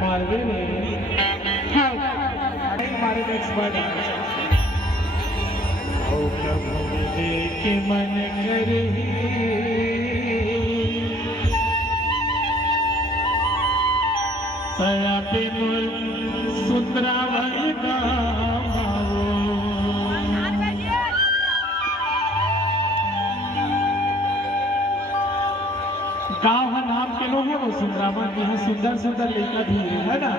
मालवे ने हाँ हमारे एक्सपर्ट ओ कब देख मन करे तया पे मोर सुंदरावन का गाँव है नाम के लोग है वो सुंदरावन यहाँ सुंदर सुंदर लड़का भी है ना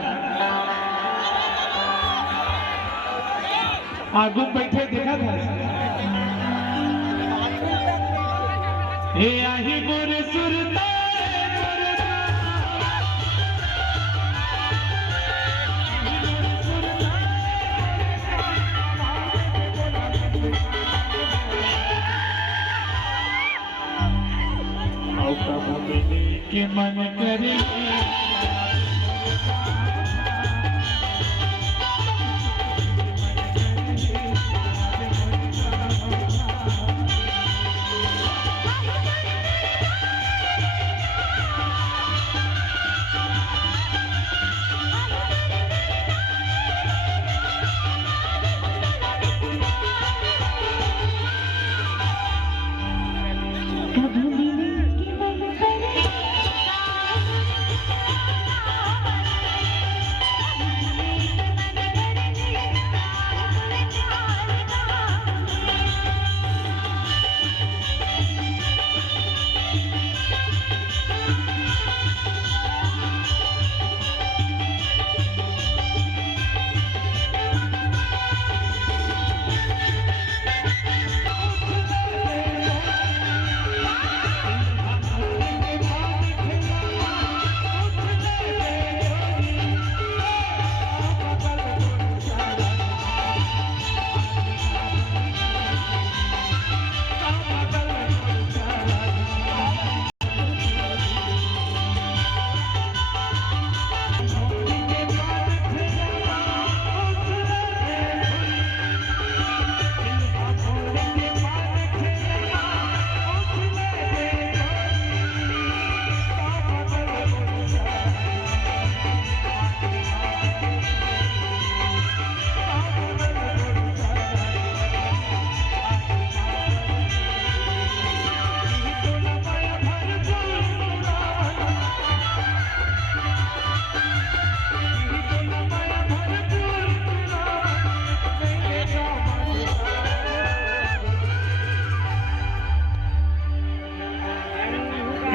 आगू बैठे देखा था हे आही मोर सुरता के मन करे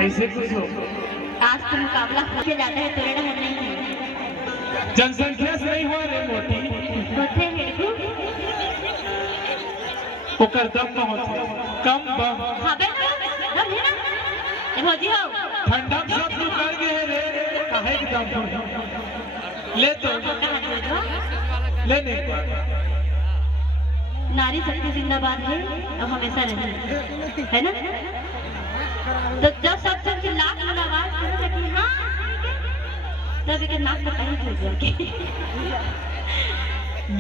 कैसे खुश हो आज तो मुकाबला होके जाता है तेरे डर नहीं है जनसंख्या से नहीं हो रे मोटी होते हैं ओकर दम पहुंच कम बम हां बे दम है ना ए भौजी हो ठंडा सब तू कर गए रे काहे के दम पर ले तो ले ले नारी शक्ति जिंदाबाद है अब हमेशा रहे है ना तो जब सब सब लाख आवाज करे कि हाँ तब के नाक कटाई हो जाके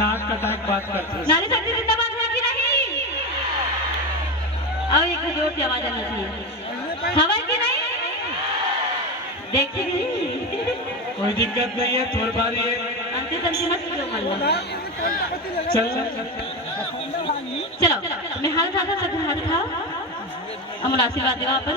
नाक कटाई बात करते हैं नारी शक्ति जिंदाबाद है कि नहीं अब एक जोर से आवाज आनी चाहिए खबर की नहीं देखिए कोई दिक्कत नहीं है थोड़ी बारी है अंतिम मत करो मल्ला चल चलो मैं हाथ उठाता सब हाथ उठाओ हम आशीर्वाद देवा अपन